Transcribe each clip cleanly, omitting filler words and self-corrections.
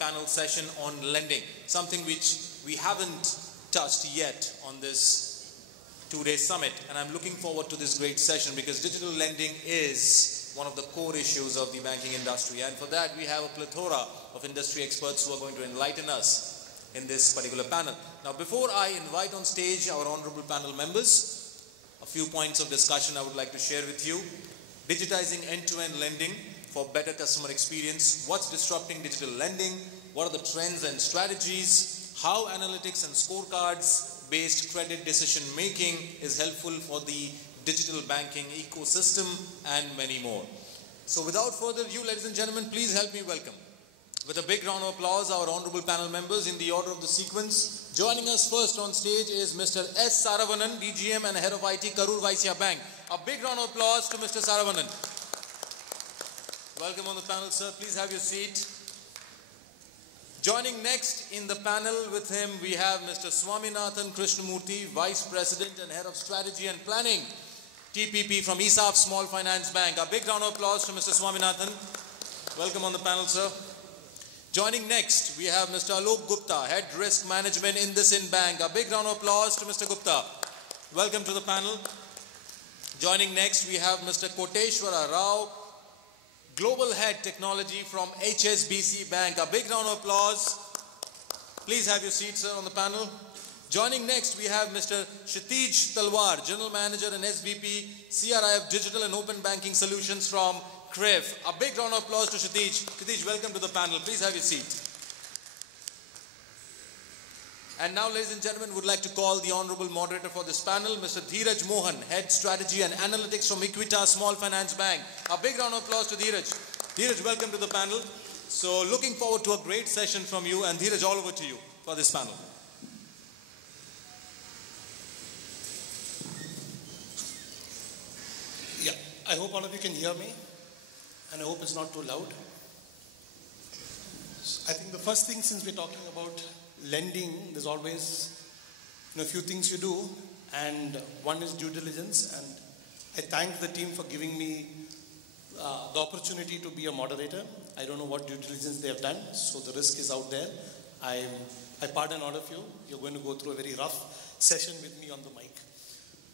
panel session on lending, something which we haven't touched yet on this two-day summit. And I'm looking forward to this great session because digital lending is one of the core issues of the banking industry. And for that, we have a plethora of industry experts who are going to enlighten us in this particular panel. Now, before I invite on stage our honorable panel members, a few points of discussion I would like to share with you. Digitizing end-to-end lending for better customer experience. What's disrupting digital lending? What are the trends and strategies? How analytics and scorecards-based credit decision making is helpful for the digital banking ecosystem, and many more. So without further ado, ladies and gentlemen, please help me welcome, with a big round of applause, our honorable panel members in the order of the sequence. Joining us first on stage is Mr. S. Saravanan, DGM and Head of IT, Karur Vyasa Bank. A big round of applause to Mr. Saravanan. Welcome on the panel, sir. Please have your seat. Joining next in the panel with him, we have Mr. Swaminathan Krishnamurthy, Vice President and Head of Strategy and Planning, TPP from ESAF Small Finance Bank. A big round of applause to Mr. Swaminathan. Welcome on the panel, sir. Joining next, we have Mr. Alok Gupta, Head Risk Management, IndusInd Bank. A big round of applause to Mr. Gupta. Welcome to the panel. Joining next, we have Mr. Koteswara Rao, Global Head Technology from HSBC Bank. A big round of applause. Please have your seat, sir, on the panel. Joining next, we have Mr. Kshitij Talwar, General Manager and SVP, CRIF Digital and Open Banking Solutions from CRIF. A big round of applause to Kshitij. Kshitij, welcome to the panel. Please have your seat. And now, ladies and gentlemen, would like to call the honorable moderator for this panel, Mr. Dheeraj Mohan, Head Strategy and Analytics from Equitas Small Finance Bank. A big round of applause to Dheeraj. Dheeraj, welcome to the panel. So, looking forward to a great session from you, and Dheeraj, all over to you for this panel. Yeah, I hope all of you can hear me, and I hope it's not too loud. I think the first thing, since we're talking about lending, there's always a few things you do, and one is due diligence, and I thank the team for giving me the opportunity to be a moderator. I don't know what due diligence they have done, so the risk is out there. I pardon all of you. You're going to go through a very rough session with me on the mic.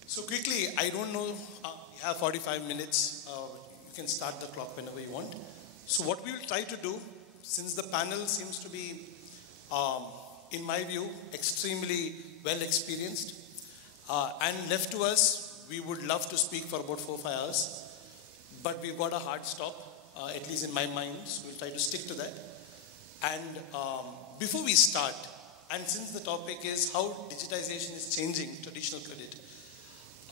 So quickly, I don't know, you have 45 minutes. You can start the clock whenever you want. So what we will try to do, since the panel seems to be, in my view, extremely well experienced, and left to us, we would love to speak for about 4 or 5 hours, but we've got a hard stop, at least in my mind, so we'll try to stick to that. And before we start, and since the topic is how digitization is changing traditional credit,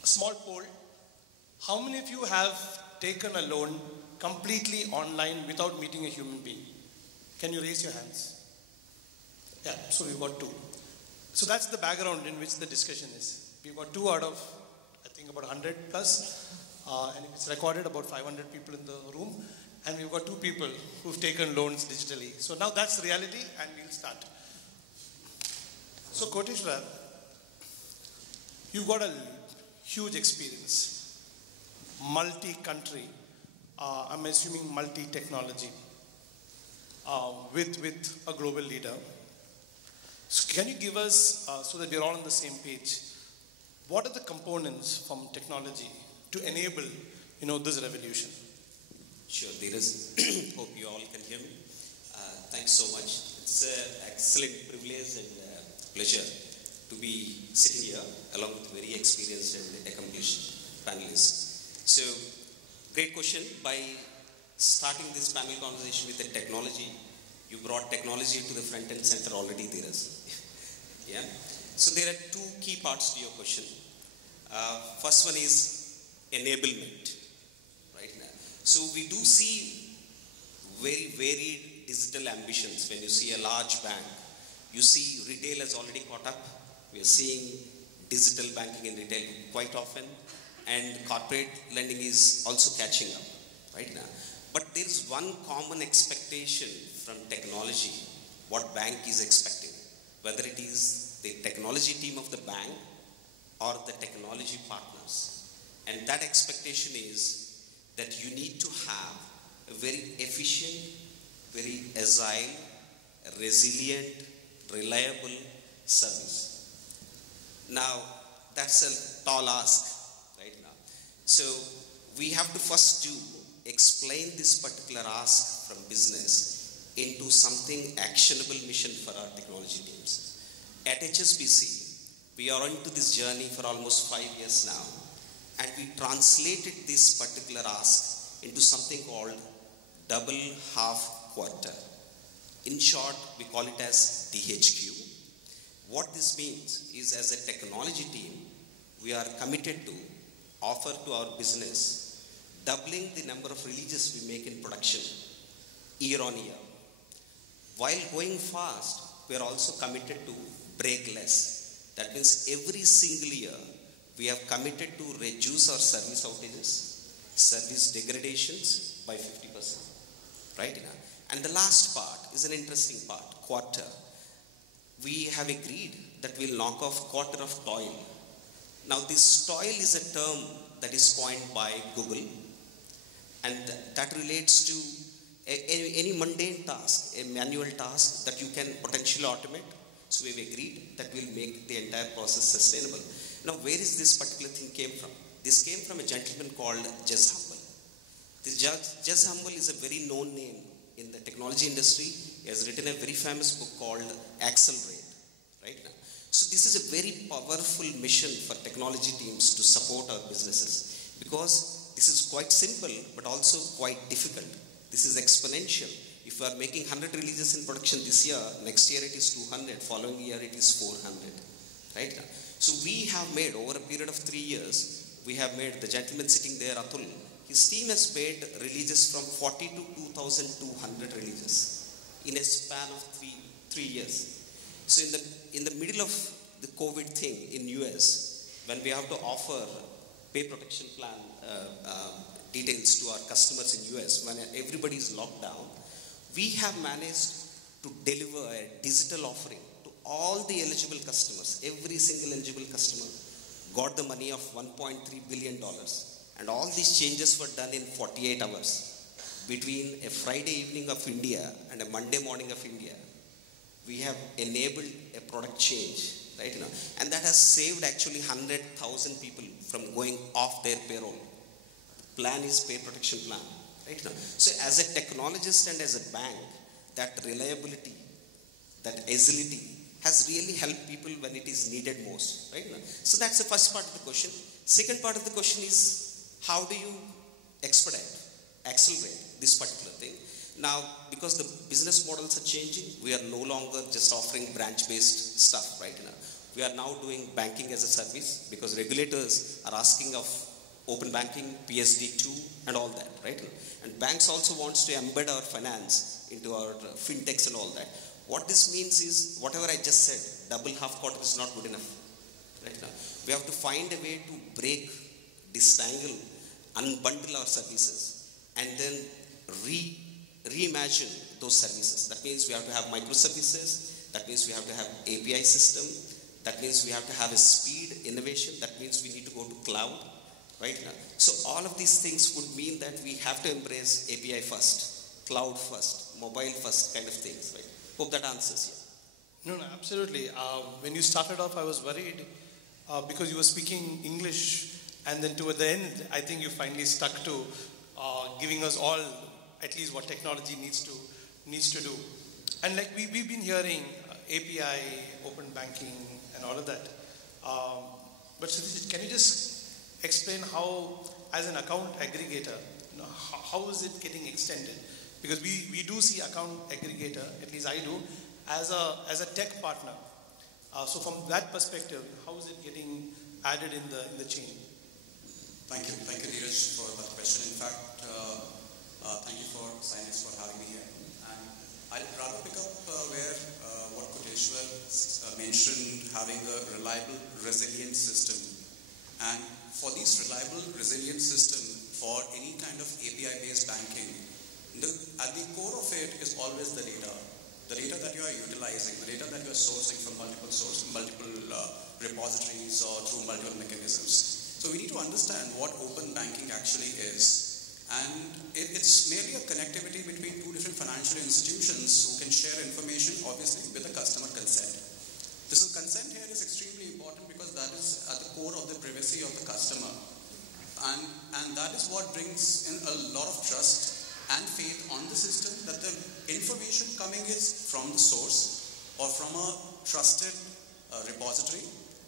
a small poll: how many of you have taken a loan completely online without meeting a human being? Can you raise your hands? Yeah, so we've got 2. So that's the background in which the discussion is. We've got 2 out of, I think, about 100 plus, and if it's recorded, about 500 people in the room, and we've got 2 people who've taken loans digitally. So now that's the reality, and we'll start. So Koteswara, you've got a huge experience, multi-country, I'm assuming multi-technology, with a global leader. So can you give us, so that we're all on the same page, what are the components from technology to enable, this revolution? Sure, Dheeraj. Hope you all can hear me. Thanks so much. It's an excellent privilege and pleasure to be sitting here along with very experienced and accomplished panelists. So, great question. By starting this panel conversation with the technology, you brought technology to the front and center already, Dheeraj. Yeah. So there are 2 key parts to your question. First one is enablement, right now. So we do see very varied digital ambitions. When you see a large bank, you see retail has already caught up. We are seeing digital banking in retail quite often, and corporate lending is also catching up right now. But there is one common expectation from technology, what bank is expecting, whether it is the technology team of the bank or the technology partners. And that expectation is that you need to have a very efficient, very agile, resilient, reliable service. Now, that's a tall ask right now. So, we have to first explain this particular ask from business into something actionable mission for our technology teams. At HSBC, we are into this journey for almost 5 years now, and we translated this particular ask into something called double half quarter. In short, we call it as DHQ. What this means is, as a technology team, we are committed to offer to our business doubling the number of releases we make in production year on year. While going fast, we are also committed to break less. That means every single year, we have committed to reduce our service outages, service degradations by 50%. Right? And the last part is an interesting part, quarter. We have agreed that we'll knock off quarter of toil. Now, this toil is a term that is coined by Google, and that relates to any mundane task, a manual task that you can potentially automate. So we've agreed that we'll make the entire process sustainable. Now, where is this particular thing came from? This came from a gentleman called Jez Humble. This Jez Humble is a very known name in the technology industry. He has written a very famous book called Accelerate. Right now. So this is a very powerful mission for technology teams to support our businesses, because this is quite simple but also quite difficult. This is exponential. If we are making 100 releases in production this year, next year it is 200, following year it is 400. Right now. So we have made, over a period of 3 years, we have made, the gentleman sitting there, Atul, his team has made releases from 40 to 2,200 releases in a span of three years. So in the middle of the COVID thing in US, when we have to offer pay protection plan details to our customers in US, when everybody is locked down, we have managed to deliver a digital offering to all the eligible customers. Every single eligible customer got the money of $1.3 billion. And all these changes were done in 48 hours. Between a Friday evening of India and a Monday morning of India, we have enabled a product change, right now. And that has saved actually 100,000 people from going off their payroll. The plan is pay protection plan, right now. So as a technologist and as a bank, that reliability, that agility has really helped people when it is needed most, right now. So that's the first part of the question. Second part of the question is, how do you accelerate this particular thing? Now, because the business models are changing, we are no longer just offering branch-based stuff right now. We are now doing banking as a service, because regulators are asking of open banking, PSD2 and all that, right? And banks also wants to embed our finance into our fintechs and all that. What this means is, whatever I just said, double half quarter is not good enough, right now. We have to find a way to break, disentangle, unbundle our services, and then reimagine those services. That means we have to have microservices. That means we have to have API system. That means we have to have a speed innovation. That means we need to go to cloud, right now. So all of these things would mean that we have to embrace API first, cloud first, mobile first kind of things, right? Hope that answers you. No, absolutely. When you started off, I was worried because you were speaking English, and then toward the end, I think you finally stuck to giving us all at least what technology needs to do. And like we've been hearing API, open banking, and all of that. But Kshitij, can you just explain how, as an account aggregator, how is it getting extended? Because we do see account aggregator, at least I do, as a tech partner. So from that perspective, how is it getting added in the chain? Thank you, Dheeraj, for that question. In fact, thank you for Science for having me here. And I'd rather pick up where what Koteswara mentioned, having a reliable, resilient system. And for this reliable, resilient system, for any kind of API-based banking, at the core of it is always the data. The data that you are utilizing, the data that you are sourcing from multiple repositories or through multiple mechanisms. So we need to understand what open banking actually is. And it's merely a connectivity between two different financial institutions who can share information or the privacy of the customer. And that is what brings in a lot of trust and faith on the system, that the information coming is from the source or from a trusted repository.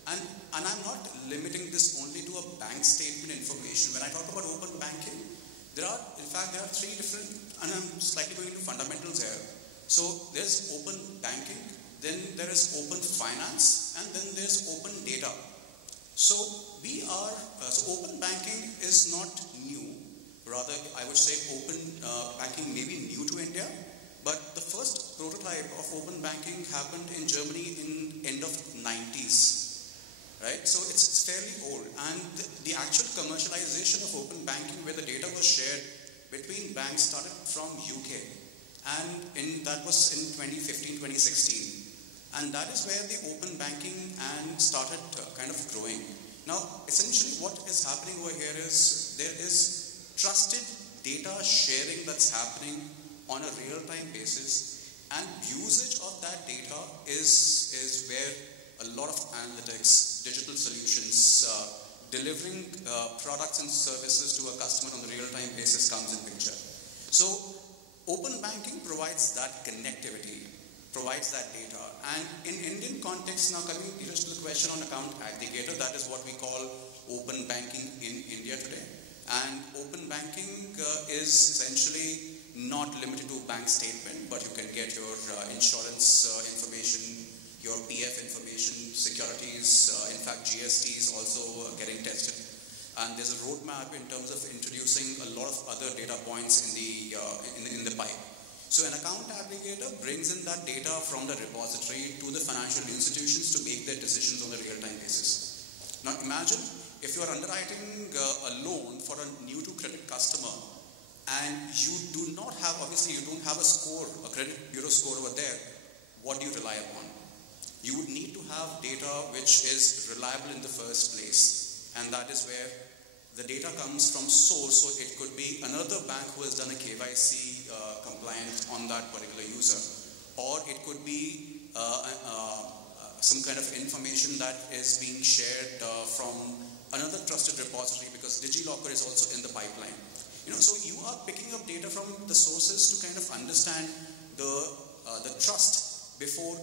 And I'm not limiting this only to a bank statement information. When I talk about open banking, there are three different, and I'm slightly going into fundamentals here. So there's open banking, then there is open finance, and then there's open data. So open banking is not new. Rather, I would say open banking may be new to India, but the first prototype of open banking happened in Germany in end of 90s, right? So it's fairly old, and the actual commercialization of open banking, where the data was shared between banks, started from UK, and that was in 2015, 2016. And that is where the open banking started kind of growing. Now, essentially what is happening over here is there is trusted data sharing that's happening on a real-time basis, and usage of that data is where a lot of analytics, digital solutions, delivering products and services to a customer on a real-time basis comes in picture. So, open banking provides that connectivity, provides that data. And in Indian context, now coming to the question on account aggregator, that is what we call open banking in India today. And open banking is essentially not limited to bank statement, but you can get your insurance information, your PF information, securities, in fact GST is also getting tested. And there's a roadmap in terms of introducing a lot of other data points in the pipe. So an account aggregator brings in that data from the repository to the financial institutions to make their decisions on a real-time basis. Now imagine if you are underwriting a loan for a new to credit customer, and you do not have, obviously you don't have a score, a credit bureau score over there, what do you rely upon? You would need to have data which is reliable in the first place, and that is where the data comes from source. So it could be another bank who has done a KYC compliant on that particular user, or it could be some kind of information that is being shared from another trusted repository, because DigiLocker is also in the pipeline. So you are picking up data from the sources to kind of understand the trust before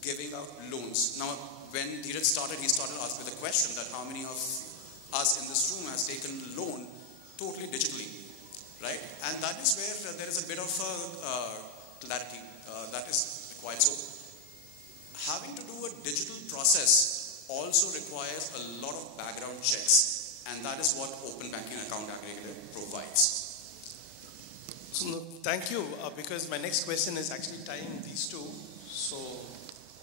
giving out loans. Now, when Dheeraj started, he started asking the question that how many of us in this room has taken a loan totally digitally, right? And that is where there is a bit of clarity that is required. So having to do a digital process also requires a lot of background checks, and that is what open banking account aggregator provides. So thank you, because my next question is actually tying these two. So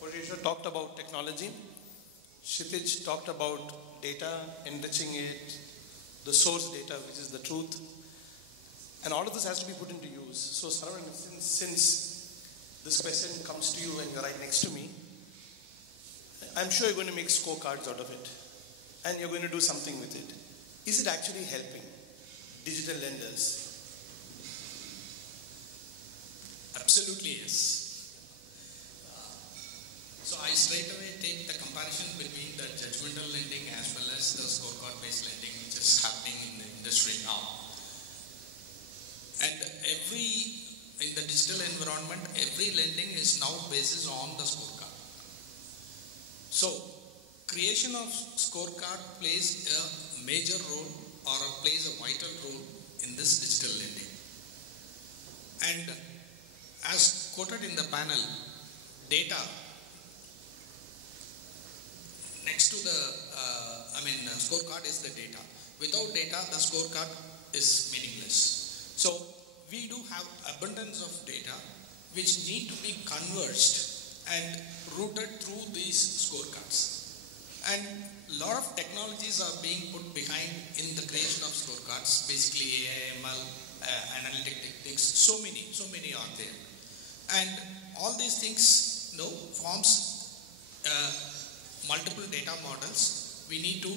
Koteswara talked about technology, Kshitij talked about data, enriching it, the source data, which is the truth, and all of this has to be put into use. So Saravanan, since this question comes to you and you're right next to me, I'm sure you're going to make scorecards out of it, and you're going to do something with it. Is it actually helping digital lenders? Absolutely yes. So I straight away take the comparison between the judgmental lending as well as the scorecard-based lending, which is happening in the industry now. And in the digital environment, every lending is now based on the scorecard. So creation of scorecard plays a major role, or plays a vital role in this digital lending. And as quoted in the panel, data next to the scorecard is the data. Without data, the scorecard is meaningless. So we do have abundance of data which need to be converged and routed through these scorecards. And a lot of technologies are being put behind in the creation of scorecards, basically AI, ML, analytic techniques, so many are there. And all these things forms multiple data models. We need to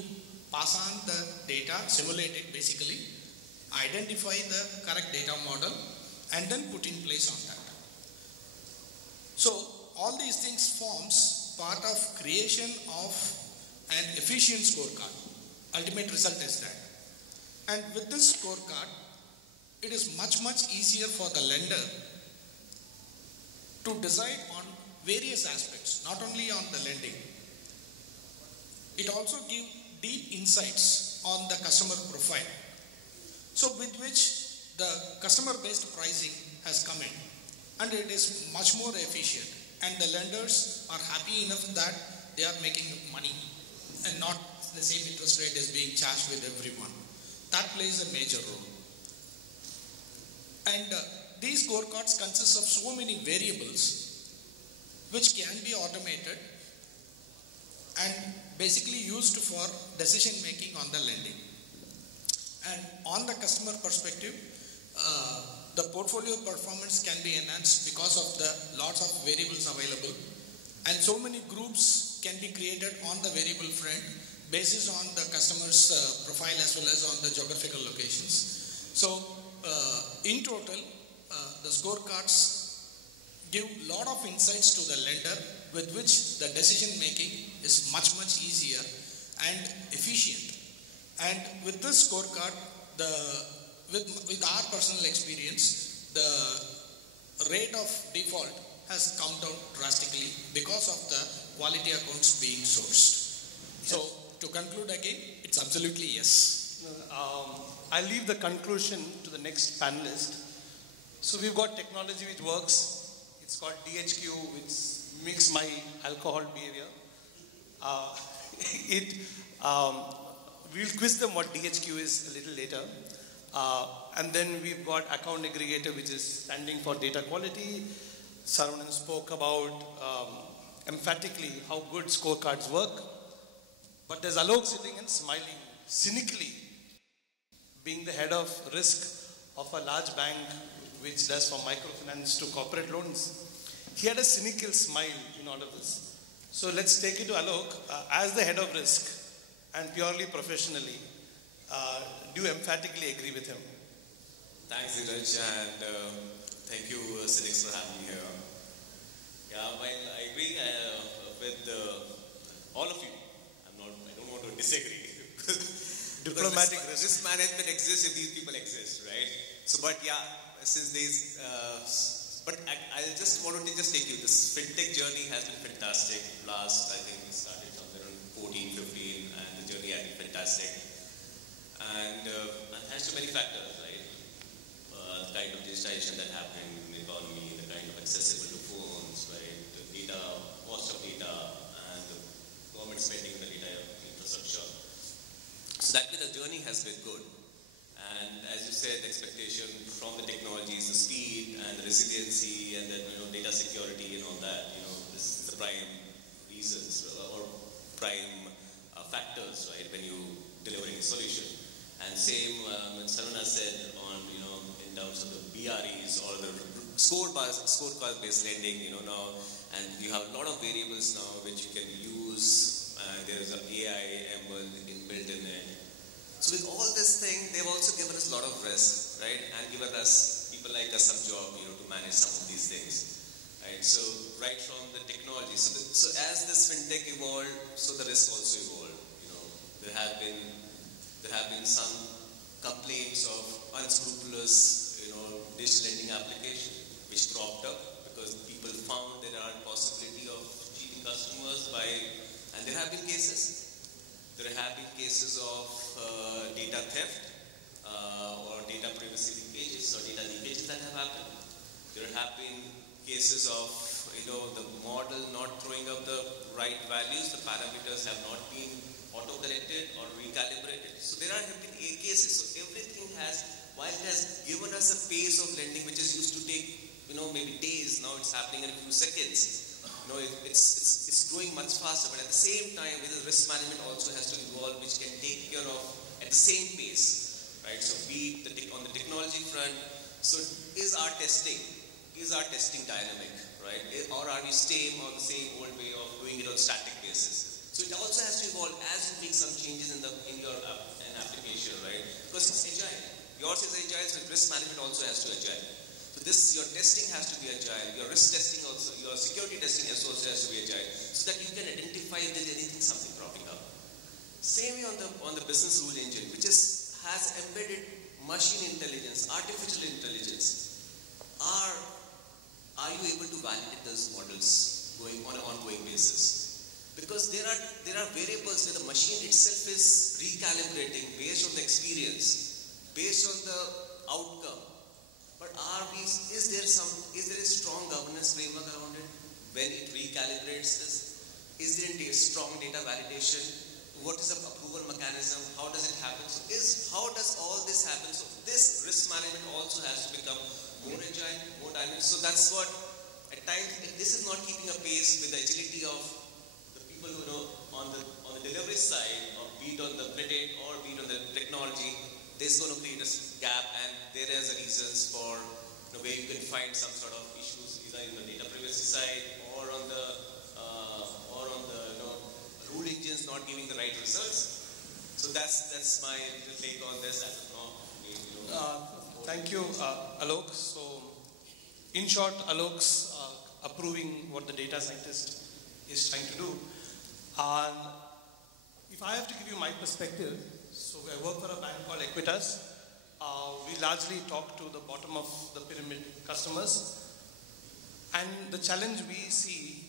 pass on the data, simulate it basically, identify the correct data model, and then put in place on that. So all these things forms part of creation of an efficient scorecard. ultimate result is that. And with this scorecard, it is much easier for the lender to decide on various aspects, not only on the lending. It also gives deep insights on the customer profile. So with which the customer-based pricing has come in, and it is much more efficient, and the lenders are happy enough that they are making money and not the same interest rate is being charged with everyone. That plays a major role. And these scorecards consist of so many variables which can be automated and basically used for decision making on the lending. And on the customer perspective, the portfolio performance can be enhanced because of the lots of variables available, and so many groups can be created on the variable front basis on the customer's profile as well as on the geographical locations. So in total, the scorecards give a lot of insights to the lender with which the decision making is much easier and efficient. And with this scorecard, with our personal experience, the rate of default has come down drastically because of the quality accounts being sourced. So to conclude again, it's absolutely yes. I'll leave the conclusion to the next panelist. So we've got technology which works. It's called DHQ, which mimics my alcohol behavior. We'll quiz them what DHQ is a little later. And then we've got account aggregator, which is standing for data quality. Saravanan spoke about emphatically how good scorecards work. But there's Alok sitting and smiling cynically, being the head of risk of a large bank which does from microfinance to corporate loans. He had a cynical smile in all of this. So let's take it to Alok. As the head of risk and purely professionally, do you emphatically agree with him? Thanks, Dheeraj, and thank you, cynics, for having me here. Yeah, well, I agree with all of you. I don't want to disagree. Diplomatic risk management exists if these people exist, right? So, but yeah, since these, but I just want to take you. This fintech journey has been fantastic. Last, I think, we started somewhere around 14, 15, and the journey has been fantastic. And thanks to many factors, right? The kind of digitization that happened in the economy, the kind of accessible to phones, right? The data, cost of data, and the government spending on the data infrastructure. So that way the journey has been good. And as you said, the expectation from the technologies, the speed and the resiliency, and then data security and all that. This is the prime reasons or prime factors, right? When you delivering a solution. And same, Saravanan said on in terms of the BREs or the scorecard-based lending, now, and you have a lot of variables now which you can use. There is an AI built in it. So with all this thing, they've also given us a lot of risk, right? And given us, people like us, some job, to manage some of these things, right? So right from the technology. So as this fintech evolved, so the risk also evolved. There have been some complaints of unscrupulous, digital lending application which cropped up because people found there are possibility of cheating customers and there have been cases. There have been cases of data theft or data privacy leakages or data leakages that have happened. There have been cases of the model not throwing up the right values, the parameters have not been auto-corrected or recalibrated. So there have been cases. So everything has, while it has given us a pace of lending which is used to take maybe days, now it's happening in a few seconds. It's growing much faster, but at the same time, with the risk management also has to evolve, which can take care of at the same pace, right? So be on the technology front. So is our testing dynamic, right? Or are we staying on the same old way of doing it on static basis? So it also has to evolve as you make some changes in your application, right? Because it's agile. Yours is agile, so risk management also has to agile. So your testing has to be agile, your risk testing also, your security testing also has to be agile, so that you can identify if there's something cropping up. Same way on the business rule engine, which has embedded machine intelligence, artificial intelligence. Are you able to validate those models going on an ongoing basis? Because there are variables where the machine itself is recalibrating based on the experience, based on the outcome. But is there a strong governance framework around it when it recalibrates this? Is there a strong data validation? What is the approval mechanism? How does it happen? So how does all this happen? So this risk management also has to become more agile, more dynamic. So that's what at times this is not keeping a pace with the agility of the people who know on the delivery side, or be it on the credit or be it on the technology. This is going to create a gap, and there is a reasons for where you can find some sort of issues either in the data privacy side or on the rule engines not giving the right results. So that's my little take on this as of now. Thank you, Alok. So, in short, Alok's approving what the data scientist is trying to do. If I have to give you my perspective, so I work for a bank called Equitas. We largely talk to the bottom of the pyramid customers. And the challenge we see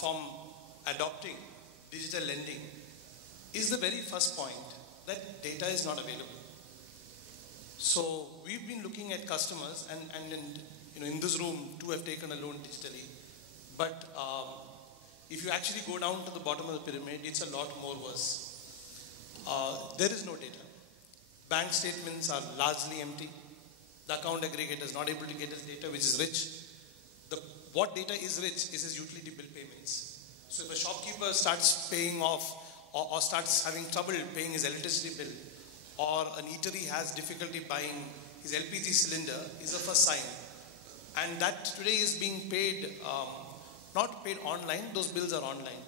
from adopting digital lending is the very first point, that data is not available. So we've been looking at customers, and in this room, two have taken a loan digitally. But if you actually go down to the bottom of the pyramid, it's a lot more worse. There is no data. Bank statements are largely empty. The account aggregator is not able to get his data, which is rich. What data is rich is his utility bill payments. So if a shopkeeper starts paying off or starts having trouble paying his electricity bill, or an eatery has difficulty buying his LPG cylinder, is the first sign. And that today is being paid, not paid online, those bills are online.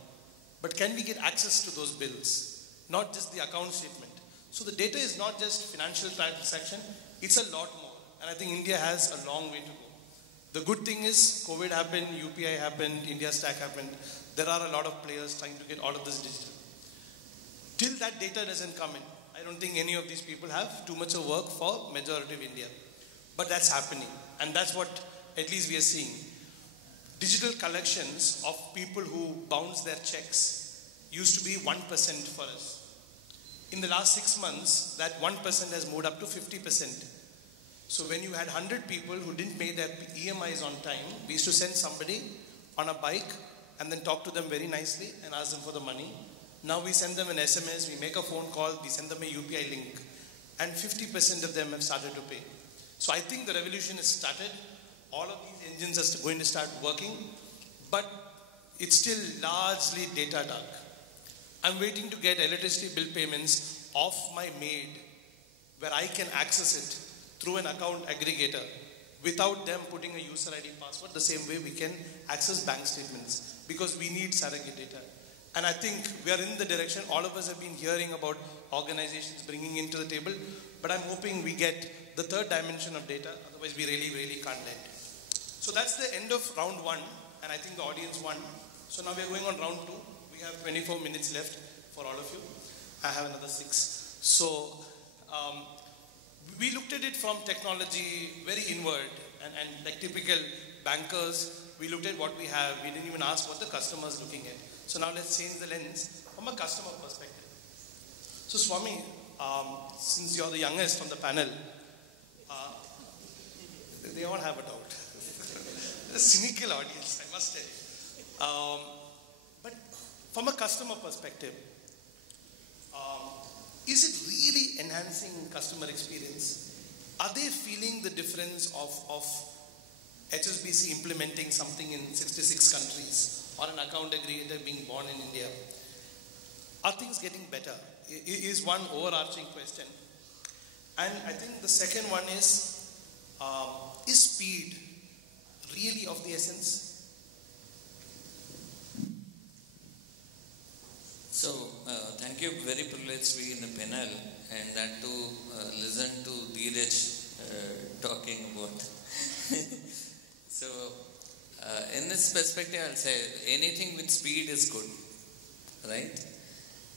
But can we get access to those bills? Not just the account statement. So the data is not just financial transaction, it's a lot more. And I think India has a long way to go. The good thing is COVID happened, UPI happened, India Stack happened. There are a lot of players trying to get all of this digital. Till that data doesn't come in, I don't think any of these people have too much of work for majority of India. But that's happening. And that's what at least we are seeing. Digital collections of people who bounce their checks used to be 1% for us. In the last 6 months, that 1% has moved up to 50%. So when you had 100 people who didn't pay their EMIs on time, we used to send somebody on a bike and then talk to them very nicely and ask them for the money. Now we send them an SMS, we make a phone call, we send them a UPI link, and 50% of them have started to pay. So I think the revolution has started. All of these engines are going to start working, but it's still largely data dark. I'm waiting to get electricity bill payments off my maid where I can access it through an account aggregator without them putting a user ID password, the same way we can access bank statements, because we need surrogate data. And I think we are in the direction. All of us have been hearing about organizations bringing into the table, but I'm hoping we get the third dimension of data, otherwise we really, really can't lend. So that's the end of round 1, and I think the audience won. So now we are going on round 2. We have 24 minutes left for all of you. I have another 6. So we looked at it from technology, very inward, and like typical bankers, we looked at what we have. We didn't even ask what the customer is looking at. So now let's change the lens from a customer perspective. So Swami, since you're the youngest on the panel, they all have a doubt. A cynical audience, I must tell you. But from a customer perspective, is it really enhancing customer experience? Are they feeling the difference of HSBC implementing something in 66 countries, or an account aggregator being born in India? Are things getting better? Is one overarching question. And I think the second one is speed really of the essence? So, thank you. Very privileged to be in the panel, and that to listen to Dheeraj talking about. So, in this perspective, I'll say anything with speed is good, right?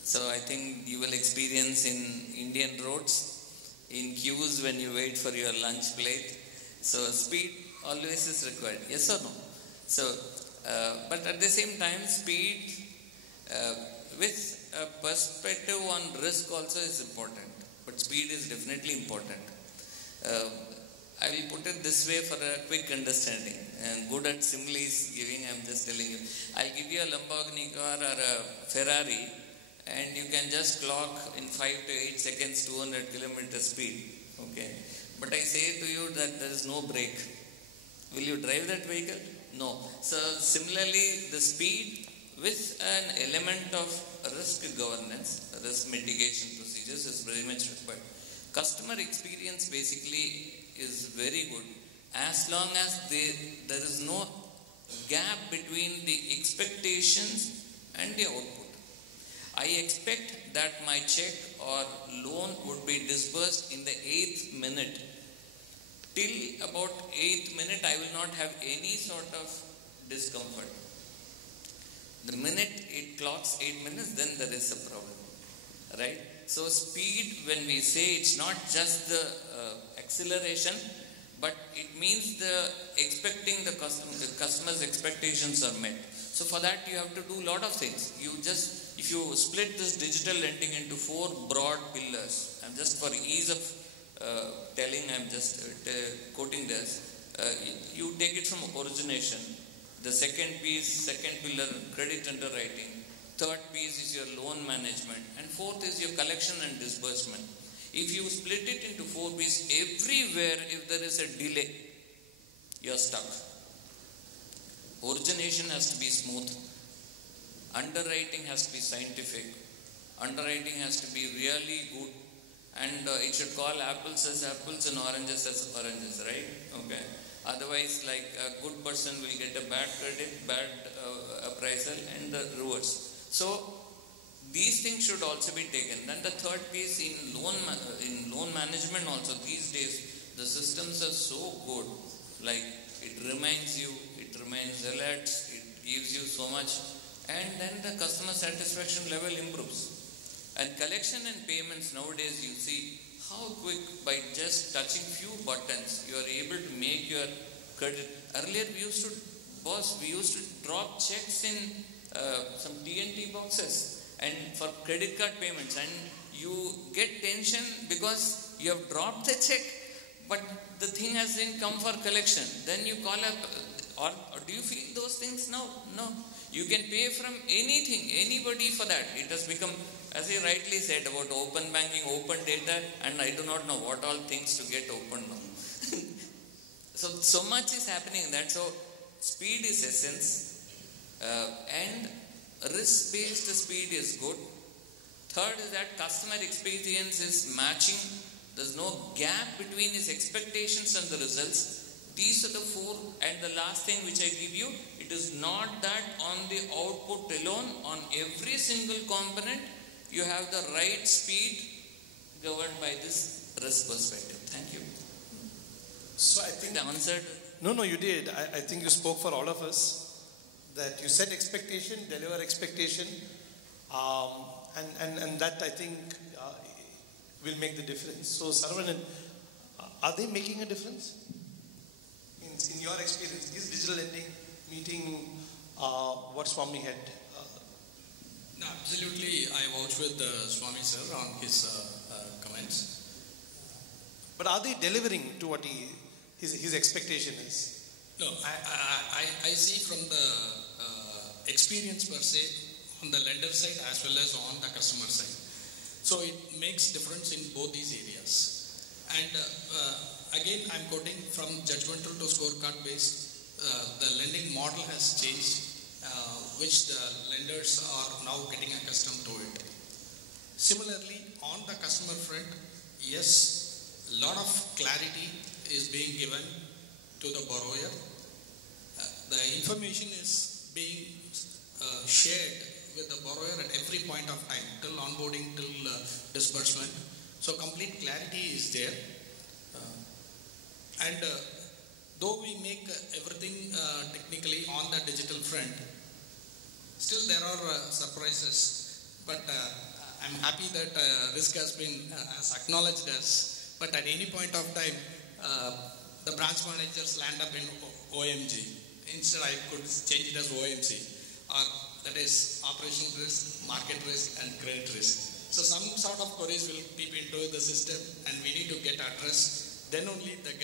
So I think you will experience in Indian roads, in queues when you wait for your lunch plate. So speed always is required. Yes or no? So, but at the same time, speed with a perspective on risk also is important. But speed is definitely important. I will put it this way for a quick understanding. And good at similes giving, I'm just telling you. I'll give you a Lamborghini car or a Ferrari, and you can just clock in 5 to 8 seconds 200 km speed. Okay. But I say to you that there is no brake. Will you drive that vehicle? No. So similarly, the speed with an element of risk governance, risk mitigation procedures is very much required. Customer experience basically is very good as long as there is no gap between the expectations and the output. I expect that my check or loan would be disbursed in the 8th minute. Till about 8th minute, I will not have any sort of discomfort. The minute it clocks 8 minutes, then there is a problem, right? So speed, when we say, it's not just the acceleration, but it means expecting the customer's expectations are met. So for that, you have to do a lot of things. If you split this digital lending into 4 broad pillars, I'm just for ease of telling, I'm just quoting this. You take it from origination. The second pillar, credit underwriting. Third piece is your loan management. And fourth is your collection and disbursement. If you split it into 4 pieces, everywhere if there is a delay, you're stuck. Origination has to be smooth. Underwriting has to be scientific. Underwriting has to be really good. And it should call apples as apples and oranges as oranges, right? Okay. Otherwise, like a good person will get a bad credit, bad appraisal, and the reverse. So these things should also be taken. Then the third piece in loan management also, these days the systems are so good. Like it reminds you, it remains alert, it gives you so much, and then the customer satisfaction level improves. And collection and payments nowadays, you see how quick, by just touching few buttons, you are able to make your credit. Earlier we used to drop checks in some TNT boxes and for credit card payments, and you get tension because you have dropped the check, but the thing hasn't come for collection. Then you call up, or do you feel those things now? No. You can pay from anything, anybody for that. It has become, as he rightly said about open banking, open data, and I do not know what all things to get open now. So much is happening in that. So speed is essence, and risk-based speed is good. Third is that customer experience is matching. There's no gap between his expectations and the results. These are the 4, and the last thing which I give you, it is not that on the output alone, on every single component, you have the right speed governed by this risk perspective. Thank you. So I think I answered. No, you did. I think you spoke for all of us, that you set expectation, deliver expectation, and that I think will make the difference. So Saravanan, are they making a difference? In your experience, is digital lending meeting what Swami had? No, absolutely. I vouch with Swami sir on his comments. But are they delivering to what his expectation is? No, I see from the experience per se on the lender side as well as on the customer side. So it makes difference in both these areas. And again, I'm quoting from judgmental to scorecard based. The lending model has changed, which the lenders are now getting accustomed to it. Similarly, on the customer front, yes, a lot of clarity is being given to the borrower. The information is being shared with the borrower at every point of time, till onboarding, till disbursement. So complete clarity is there. And though we make everything technically on the digital front, still there are surprises but I'm happy that risk has been as acknowledged as, but at any point of time, the branch managers land up in OMG. Instead, I could change it as OMC, or that is operational risk, market risk, and credit risk. So some sort of queries will peep into the system, and we need to get addressed. Then only the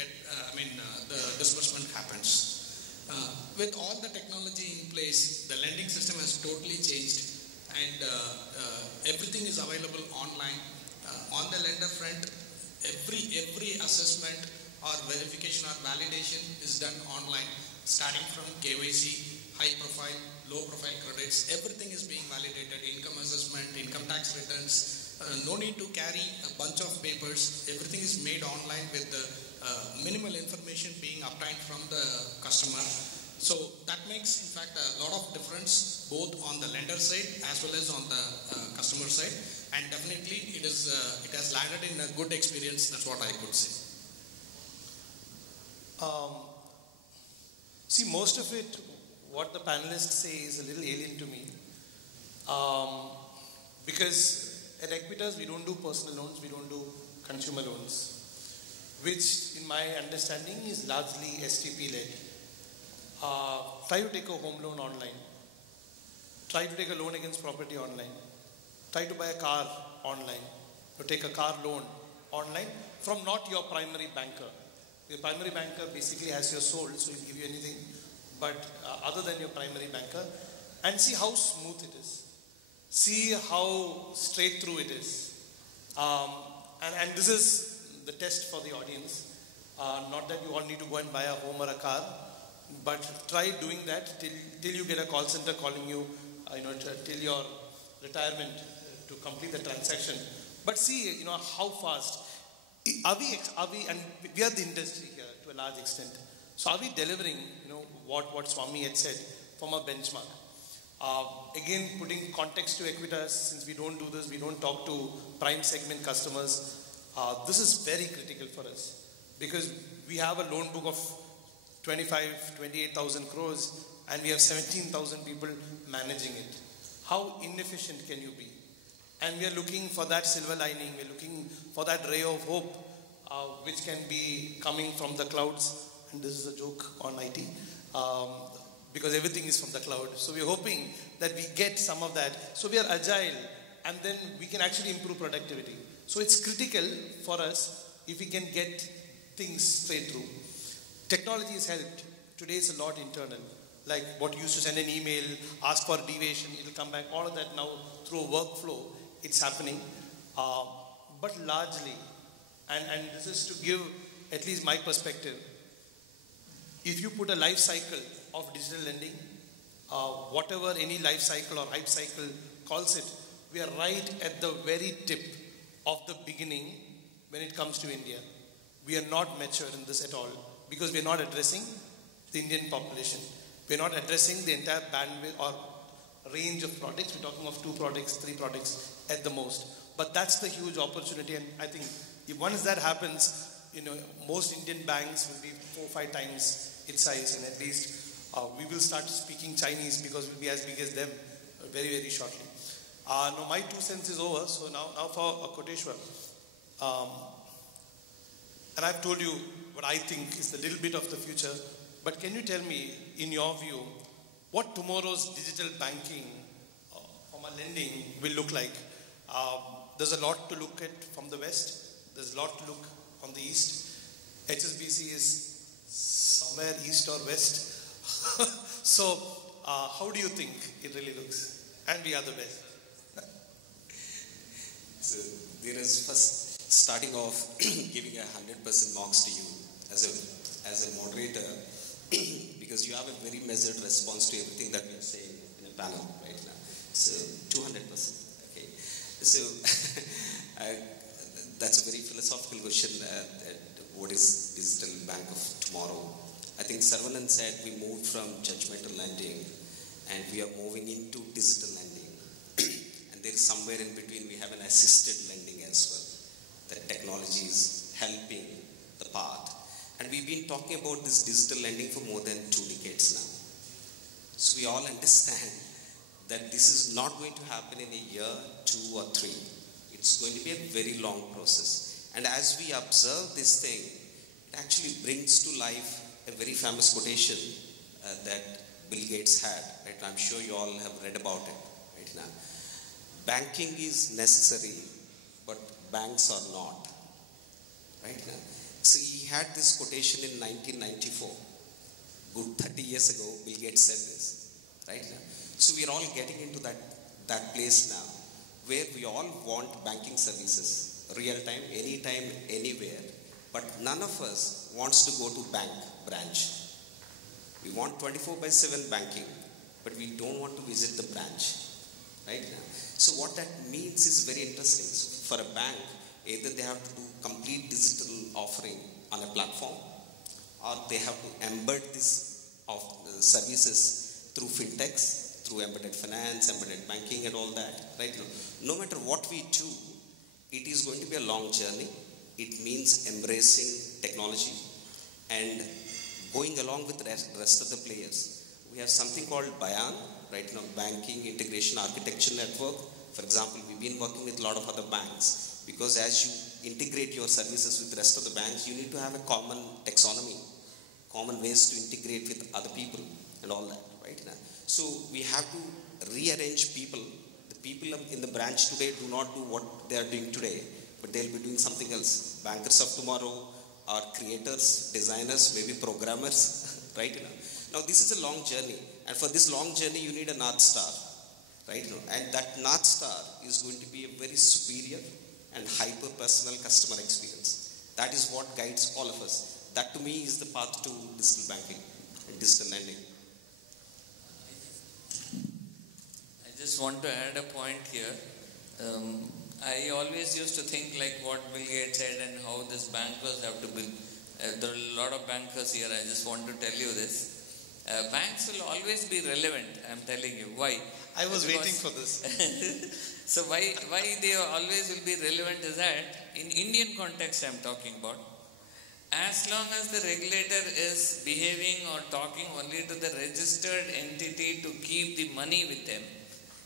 disbursement happens. With all the technology in place, the lending system has totally changed, and everything is available online. On the lender front, every assessment or verification or validation is done online, starting from KYC, high profile, low profile credits, everything is being validated, income assessment, income tax returns, no need to carry a bunch of papers, everything is made online with the minimal information being obtained from the customer. So that makes in fact a lot of difference both on the lender side as well as on the customer side, and definitely it has landed in a good experience, that's what I could say. See, most of it, what the panelists say is a little alien to me, because at Equitas we don't do personal loans, we don't do consumer loans, which in my understanding is largely STP led. Try to take a home loan online, try to take a loan against property online, try to buy a car online, or take a car loan online from not your primary banker. Your primary banker basically has your soul, so he'll give you anything, but other than your primary banker, and see how smooth it is. See how straight through it is. And this is the test for the audience. Not that you all need to go and buy a home or a car, but try doing that till you get a call center calling you, till your retirement to complete the transaction. But see, how fast. Are we, and we are the industry here to a large extent. So are we delivering, what Swami had said from a benchmark? Again, putting context to Equitas, since we don't do this, we don't talk to prime segment customers. This is very critical for us because we have a loan book of 28,000 crores and we have 17,000 people managing it. How inefficient can you be? And we are looking for that silver lining, we are looking for that ray of hope, which can be coming from the clouds. And this is a joke on IT, because everything is from the cloud. So we are hoping that we get some of that. So we are agile, and then we can actually improve productivity. So it's critical for us if we can get things straight through. Technology has helped. Today it's a lot internal. Like what you used to send an email, ask for deviation, it will come back. All of that now through a workflow, it's happening. But largely, and this is to give at least my perspective, if you put a life cycle of digital lending, whatever any life cycle or hype cycle calls it, we are right at the very tip of the beginning when it comes to India. We are not mature in this at all because we are not addressing the Indian population. We are not addressing the entire bandwidth or range of products. We're talking of 2 products, 3 products at the most. But that's the huge opportunity, and I think if once that happens, most Indian banks will be 4 or 5 times its size, and at least we will start speaking Chinese because we'll be as big as them very, very shortly. Now my 2 cents is over, so now for Koteswara. And I've told you what I think is a little bit of the future, but can you tell me, in your view, what tomorrow's digital banking from a lending will look like? There's a lot to look at from the West. There's a lot to look on the East. HSBC is somewhere East or West. So, how do you think it really looks? And we are the best. So, there is first starting off giving 100% marks to you as a moderator because you have a very measured response to everything that we are saying in a panel right now. So, 200%. Okay. So, that's a very philosophical question. What is digital bank of tomorrow? I think SARAVANAN said we moved from judgmental lending and we are moving into digital lending. And there is somewhere in between we have an assisted lending as well. That technology is helping the path. And we've been talking about this digital lending for more than 2 decades now. So we all understand that this is not going to happen in a year, 2 or 3. It's going to be a very long process. And as we observe this thing, it actually brings to life a very famous quotation that Bill Gates had. Right? I'm sure you all have read about it right now. Banking is necessary, but banks are not. Right now. So he had this quotation in 1994. Good 30 years ago, Bill Gates said this. Right now. So we are all getting into that place now, where we all want banking services, real time, anytime, anywhere. But none of us wants to go to branch. We want 24/7 banking, but we don't want to visit the branch. Right now. So what that means is very interesting. So for a bank, either they have to do complete digital offering on a platform, or they have to embed this services through fintechs, through embedded finance, embedded banking and all that. Right now. No matter what we do, it is going to be a long journey. It means embracing technology and going along with the rest of the players. We have something called BAYAN, right now, Banking Integration Architecture Network. For example, we've been working with a lot of other banks, because as you integrate your services with the rest of the banks, you need to have a common taxonomy, common ways to integrate with other people and all that, right now. So we have to rearrange people. The people in the branch today do not do what they are doing today, but they'll be doing something else. Bankers of tomorrow are creators, designers, maybe programmers, right now. Now this is a long journey, and for this long journey you need a North Star, right now. And that North Star is going to be a very superior and hyper-personal customer experience. That is what guides all of us. That to me is the path to digital banking and digital lending. I just want to add a point here. I always used to think like what Bill Gates said and how this bankers have to build. There are a lot of bankers here. I just want to tell you this. Banks will always be relevant. I'm telling you. Why? I was waiting for this. So why they always will be relevant is that in Indian context I'm talking about. As long as the regulator is behaving or talking only to the registered entity to keep the money with them,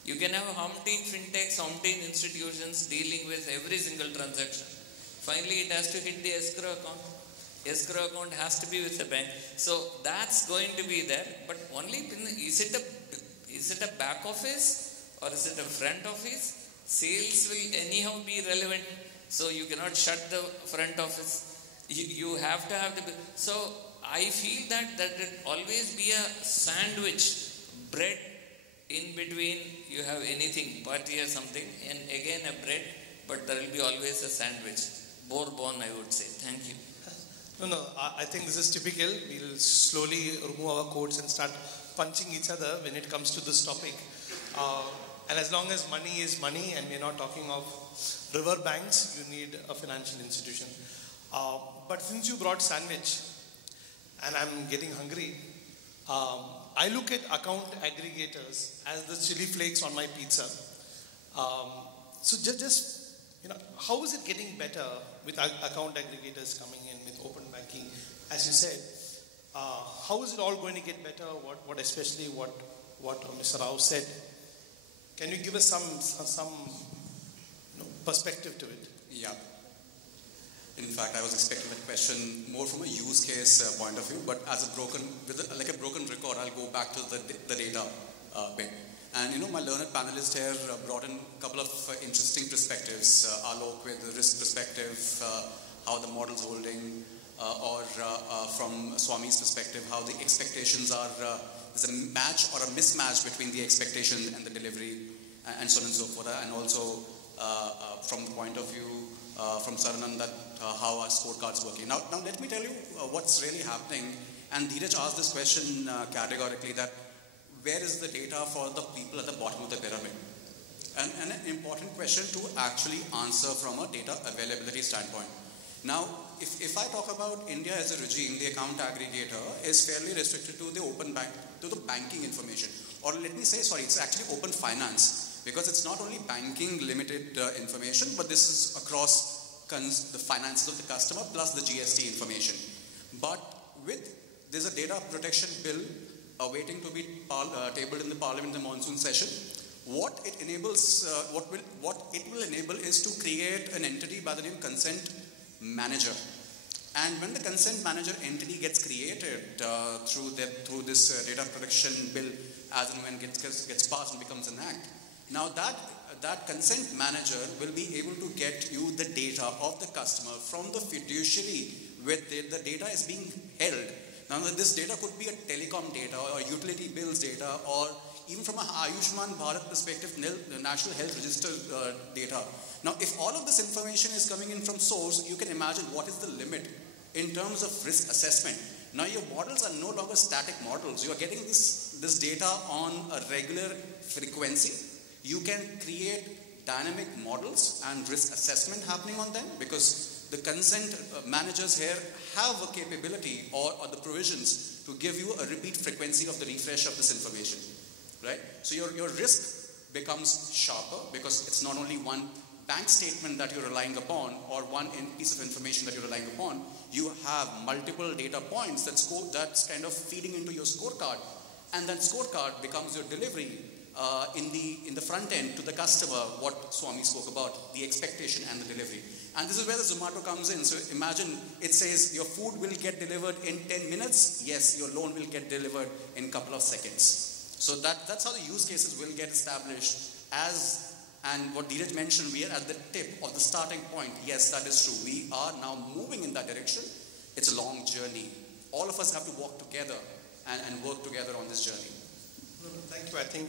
you can have umpteen fintechs, umpteen institutions dealing with every single transaction. Finally, it has to hit the escrow account. Escrow account has to be with the bank. So that's going to be there. But only is it a back office or is it a front office? Sales will anyhow be relevant. So you cannot shut the front office. You have to have the. So I feel that it always be a sandwich, bread. In between, you have anything, patty or something, and again a bread, but there will be always a sandwich. Bourbon, I would say. Thank you. No, I think this is typical. We'll slowly remove our coats and start punching each other when it comes to this topic. And as long as money is money, and we're not talking of river banks, you need a financial institution. But since you brought sandwich, and I'm getting hungry, I look at account aggregators as the chili flakes on my pizza. So just how is it getting better with account aggregators coming in with open banking? As you said, how is it all going to get better? What especially what Mr. Rao said? Can you give us some perspective to it? Yeah. In fact, I was expecting that question more from a use case point of view, but as a broken record, I'll go back to the data bit. And my learned panelist here brought in a couple of interesting perspectives. Alok with the risk perspective, how the model's holding, or from Swami's perspective, how the expectations are, there's a match or a mismatch between the expectation and the delivery, and so on and so forth. And also from the point of view from Saranan, that how our scorecards working. Now let me tell you what's really happening. And Dheeraj asked this question categorically, that where is the data for the people at the bottom of the pyramid? And an important question to actually answer from a data availability standpoint. Now, if I talk about India as a regime, the account aggregator is fairly restricted to the open bank, to the banking information. Or let me say, sorry, it's actually open finance, because it's not only banking limited information, but this is across the finances of the customer plus the GST information. But there's a data protection bill waiting to be tabled in the Parliament in the monsoon session. What it enables, what it will enable is to create an entity by the name Consent Manager. And when the Consent Manager entity gets created through this data protection bill, as and when gets passed and becomes an act, now that Consent Manager will be able to get you the data of the customer from the fiduciary where the data is being held. Now this data could be a telecom data or utility bills data, or even from a Ayushman Bharat perspective, National Health Register data. Now, if all of this information is coming in from source, you can imagine what is the limit in terms of risk assessment. Now, your models are no longer static models. You are getting this data on a regular frequency. You can create dynamic models and risk assessment happening on them, because the consent managers here have a capability or the provisions to give you a repeat frequency of the refresh of this information. Right? So your risk becomes sharper, because it's not only one bank statement that you're relying upon or one piece of information that you're relying upon. You have multiple data points that's kind of feeding into your scorecard, and that scorecard becomes your delivery in the front end to the customer, what Swami spoke about, the expectation and the delivery. And this is where the Zomato comes in. So imagine it says your food will get delivered in 10 minutes. Yes, your loan will get delivered in a couple of seconds. So that's how the use cases will get established and what Dheeraj mentioned, we are at the tip or the starting point. Yes, that is true. We are now moving in that direction. It's a long journey. All of us have to walk together and work together on this journey. No, thank you. I think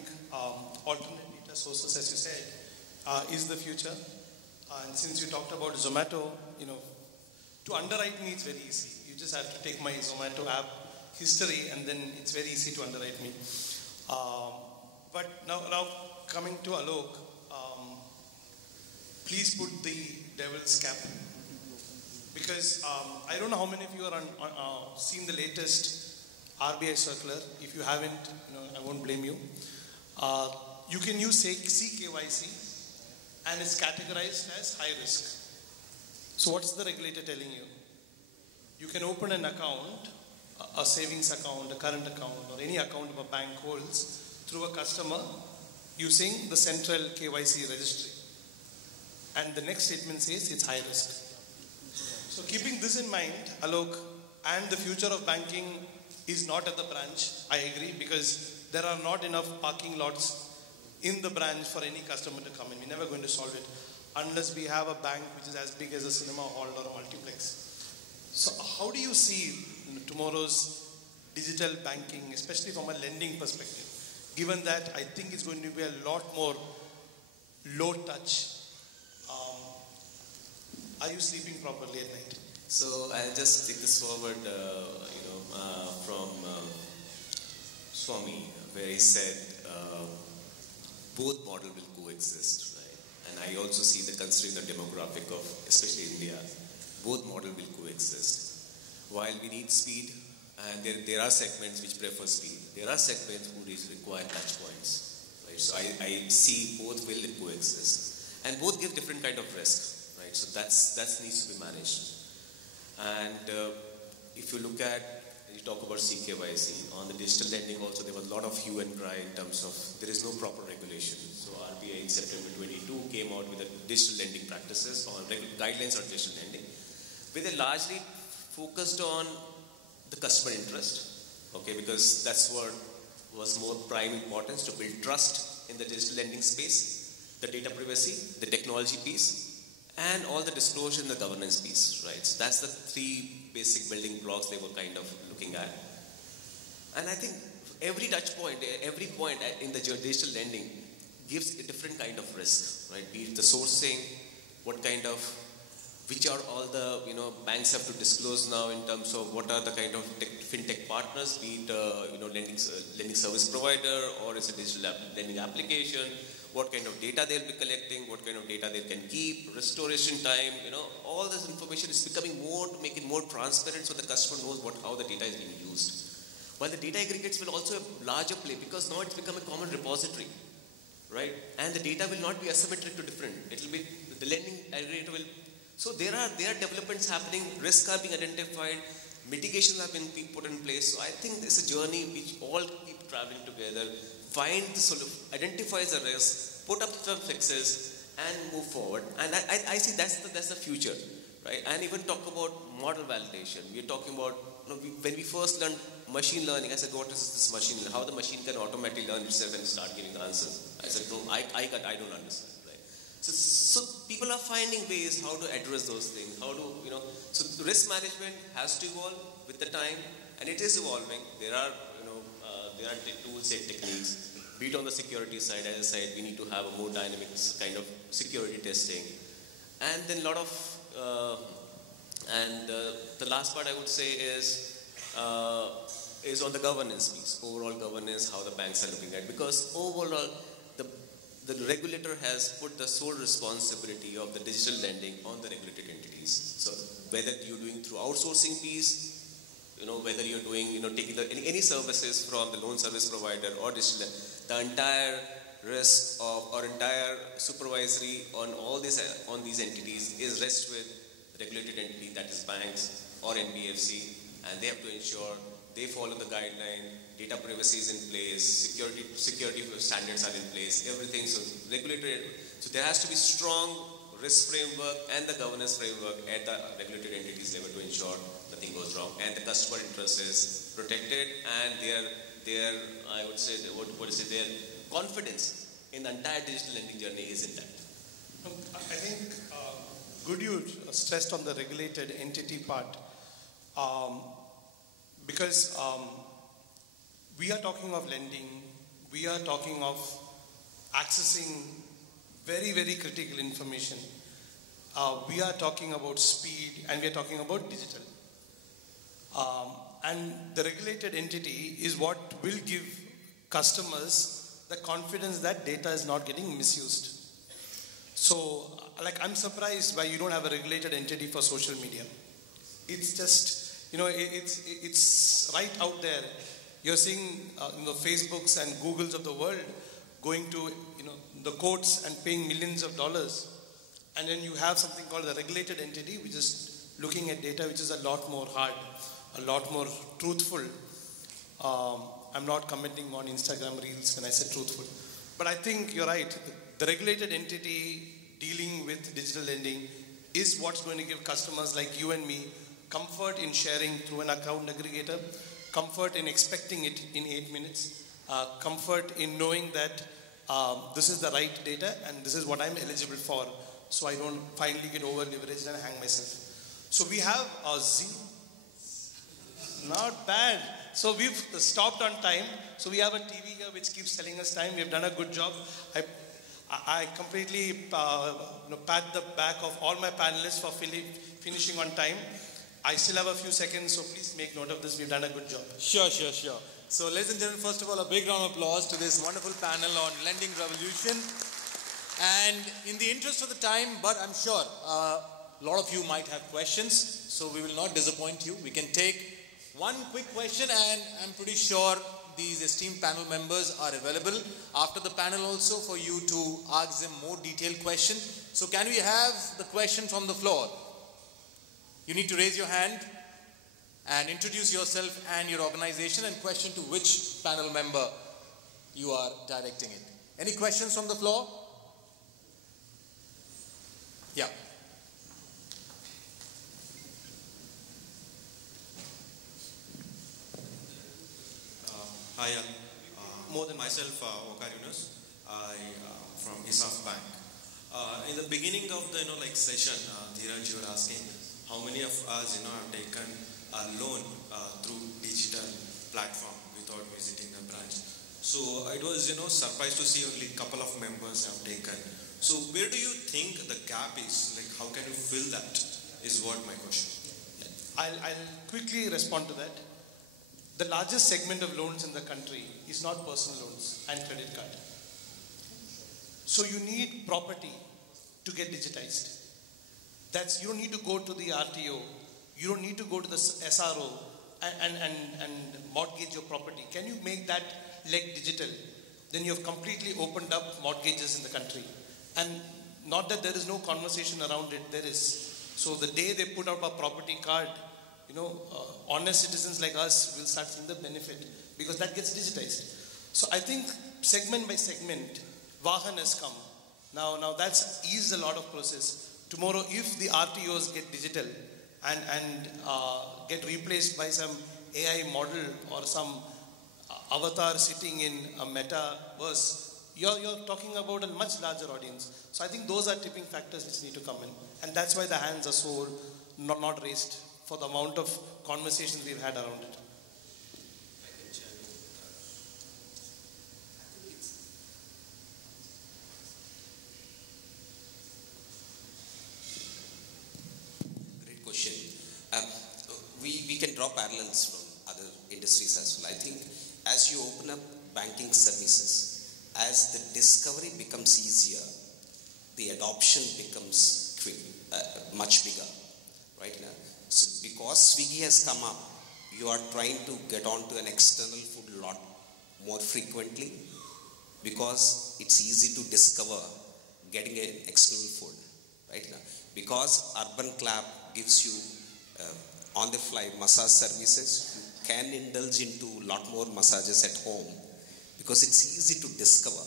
alternate data sources, as you said, is the future. And since you talked about Zomato, to underwrite me, it's very easy. You just have to take my Zomato app history, and then it's very easy to underwrite me. But now coming to Alok, please put the devil's cap, because I don't know how many of you are seen the latest RBI circular. If you haven't, I won't blame you. You can use CKYC, and it's categorized as high risk. So what's the regulator telling you? You can open an account, a savings account, a current account, or any account of a bank holds through a customer using the central KYC registry. And the next statement says it's high risk. So keeping this in mind, Alok, and the future of banking is not at the branch, I agree, because there are not enough parking lots in the branch for any customer to come in. We're never going to solve it unless we have a bank which is as big as a cinema hall or a multiplex. So how do you see tomorrow's digital banking, especially from a lending perspective, given that I think it's going to be a lot more low touch? Are you sleeping properly at night? So I'll just take this forward, from Swami, where he said both model will coexist, right? And I also see that considering the demographic of especially India, both model will coexist. While we need speed, and there are segments which prefer speed, there are segments who require touch points, right? So I see both will coexist, and both give different kind of risk. Right, so that needs to be managed. And if you look at, you talk about CKYC, on the digital lending also there was a lot of hue and cry in terms of there is no proper regulation. So RBI in September 22 came out with the digital lending practices on guidelines on digital lending, where they largely focused on the customer interest, okay, because that's what was more prime importance, to build trust in the digital lending space, the data privacy, the technology piece, and all the disclosure in the governance piece, right? So that's the three basic building blocks they were kind of looking at. And I think every touch point, every point in the digital lending gives a different kind of risk, right? Be it the sourcing, which are all the, banks have to disclose now in terms of what are the kind of fintech partners, be it, lending service provider, or it's a digital lending application, what kind of data they'll be collecting, what kind of data they can keep, restoration time, all this information is becoming more to make it more transparent so the customer knows how the data is being used. While the data aggregates will also have larger play, because now it's become a common repository, right? And the data will not be asymmetric to different. It will be, the lending aggregator will, so there are developments happening, risks are being identified, mitigations have been put in place. So I think it's a journey which all keep traveling together, find the identify the risk, put up some fixes, and move forward. And I see that's the future, right? And even talk about model validation. We're talking about, when we first learned machine learning, I said, what is this machine learning? How the machine can automatically learn itself and start giving answers? I said, no, I don't understand. So people are finding ways how to address those things, how to, so risk management has to evolve with the time, and it is evolving. There are, tools and techniques, be it on the security side. As I said, we need to have a more dynamic kind of security testing. And then a lot of, the last part I would say is on the governance piece, overall governance, how the banks are looking at, because overall, the regulator has put the sole responsibility of the digital lending on the regulated entities. So whether you're doing through outsourcing piece, whether you're doing, taking any services from the loan service provider or digital, the entire risk of or entire supervisory on all these entities is rests with the regulated entity, that is banks or NBFC, and they have to ensure they follow the guideline, data privacy is in place, security standards are in place, everything. So regulated. So there has to be strong risk framework and the governance framework at the regulated entities level to ensure nothing goes wrong, and the customer interest is protected, and their I would say their confidence in the entire digital lending journey is intact. I think good you stressed on the regulated entity part. Because we are talking of lending, we are talking of accessing very, very critical information. We are talking about speed, and we are talking about digital. And the regulated entity is what will give customers the confidence that data is not getting misused. So, I'm surprised why you don't have a regulated entity for social media. It's just, it's right out there. You're seeing the Facebooks and Googles of the world going to, the courts and paying millions of dollars. And then you have something called the regulated entity, which is looking at data, which is a lot more hard, a lot more truthful. I'm not commenting on Instagram Reels when I said truthful. But I think you're right. The regulated entity dealing with digital lending is what's going to give customers like you and me comfort in sharing through an account aggregator, comfort in expecting it in 8 minutes, comfort in knowing that this is the right data and this is what I'm eligible for, so I don't finally get over leveraged and hang myself. So we have a not bad. So we've stopped on time. So we have a TV here which keeps telling us time. We've done a good job. I completely pat the back of all my panelists for finishing on time. I still have a few seconds, so please make note of this. We've done a good job. Sure. So ladies and gentlemen, first of all, a big round of applause to this wonderful panel on lending revolution. And in the interest of the time, but I'm sure a lot of you might have questions, so we will not disappoint you. We can take one quick question, and I'm pretty sure these esteemed panel members are available after the panel also for you to ask them more detailed questions. So can we have the question from the floor? You need to raise your hand and introduce yourself and your organization and question to which panel member you are directing it. Any questions from the floor? Yeah. Hi, more than myself, Yunus. I from ESAF Bank. In the beginning of the session, Dheeraj, you were asking how many of us have taken a loan through digital platform without visiting the branch. So I was surprised to see only a couple of members have taken. So where do you think the gap is? How can you fill that? Is what my question. I'll quickly respond to that. The largest segment of loans in the country is not personal loans and credit card. So you need property to get digitized. You don't need to go to the RTO. You don't need to go to the SRO and mortgage your property. Can you make that leg digital? Then you have completely opened up mortgages in the country. And not that there is no conversation around it, there is. So the day they put out a property card, honest citizens like us will start seeing the benefit because that gets digitized. So I think segment by segment, Vahan has come. Now that's eased a lot of process. Tomorrow, if the RTOs get digital and get replaced by some AI model or some avatar sitting in a metaverse, you're talking about a much larger audience. So I think those are tipping factors which need to come in. And that's why the hands are so not raised for the amount of conversations we've had around it. Great question. We can draw parallels from other industries as well. I think as you open up banking services, as the discovery becomes easier, the adoption becomes much bigger, right now. So because Swiggy has come up, you are trying to get onto an external food lot more frequently because it's easy to discover getting an external food, right now. Because Urban Clap gives you on-the-fly massage services, you can indulge into a lot more massages at home because it's easy to discover.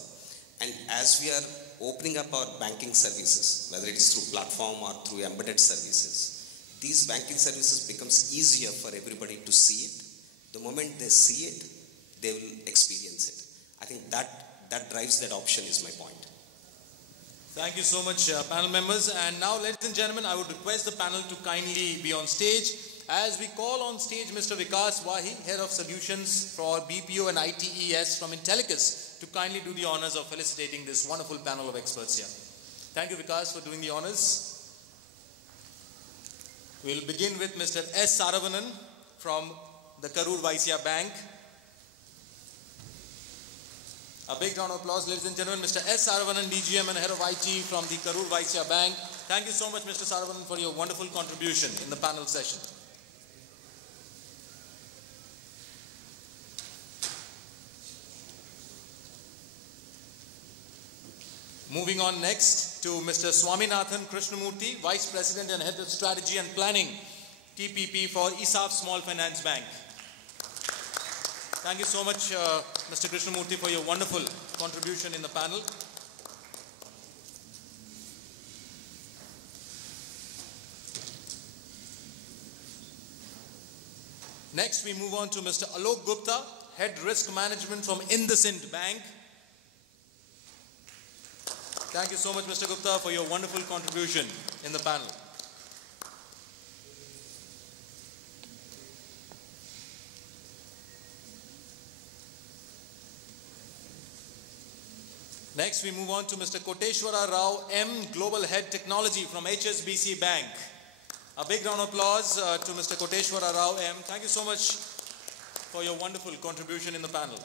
And as we are opening up our banking services, whether it's through platform or through embedded services, these banking services becomes easier for everybody to see it. The moment they see it, they will experience it. I think that drives the adoption is my point. Thank you so much, panel members. And now, ladies and gentlemen, I would request the panel to kindly be on stage as we call on stage Mr. Vikas Wahi, Head of Solutions for BPO and ITES from Intellicus, to kindly do the honors of felicitating this wonderful panel of experts here. Thank you, Vikas, for doing the honors. We'll begin with Mr. S. Saravanan from the Karur Vyasa Bank. A big round of applause, ladies and gentlemen. Mr. S. Saravanan, DGM and Head of IT from the Karur Vyasa Bank. Thank you so much, Mr. Saravanan, for your wonderful contribution in the panel session. Moving on next to Mr. Swaminathan Krishnamurthy, Vice President and Head of Strategy and Planning, TPP for ESAF Small Finance Bank. Thank you so much, Mr. Krishnamurthy, for your wonderful contribution in the panel. Next, we move on to Mr. Alok Gupta, Head Risk Management from IndusInd Bank. Thank you so much, Mr. Gupta, for your wonderful contribution in the panel. Next, we move on to Mr. Koteswara Rao M, Global Head Technology from HSBC Bank. A big round of applause to Mr. Koteswara Rao M. Thank you so much for your wonderful contribution in the panel.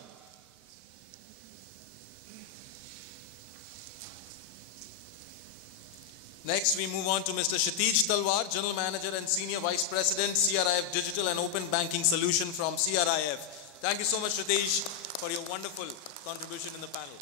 Next, we move on to Mr. Kshitij Talwar, General Manager and Senior Vice President, CRIF Digital and Open Banking Solution from CRIF. Thank you so much, Kshitij, for your wonderful contribution in the panel.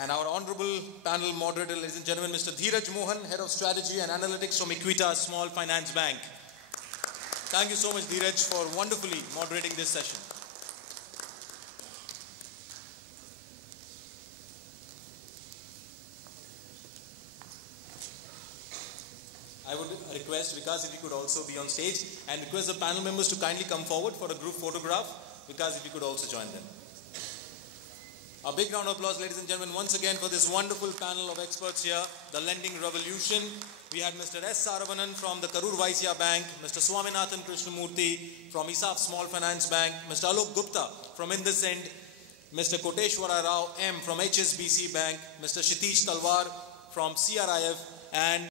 And our honorable panel moderator, ladies and gentlemen, Mr. Dheeraj Mohan, Head of Strategy and Analytics from Equitas Small Finance Bank. Thank you so much, Dheeraj, for wonderfully moderating this session. I would request Vikas if you could also be on stage and request the panel members to kindly come forward for a group photograph. Vikas, if you could also join them. A big round of applause, ladies and gentlemen, once again for this wonderful panel of experts here, the lending revolution. We had Mr. S. Saravanan from the Karur Vyasa Bank, Mr. Swaminathan Krishnamurthy from ESAF Small Finance Bank, Mr. Alok Gupta from IndusInd, Mr. Koteswara Rao M from HSBC Bank, Mr. Kshitij Talwar from CRIF, and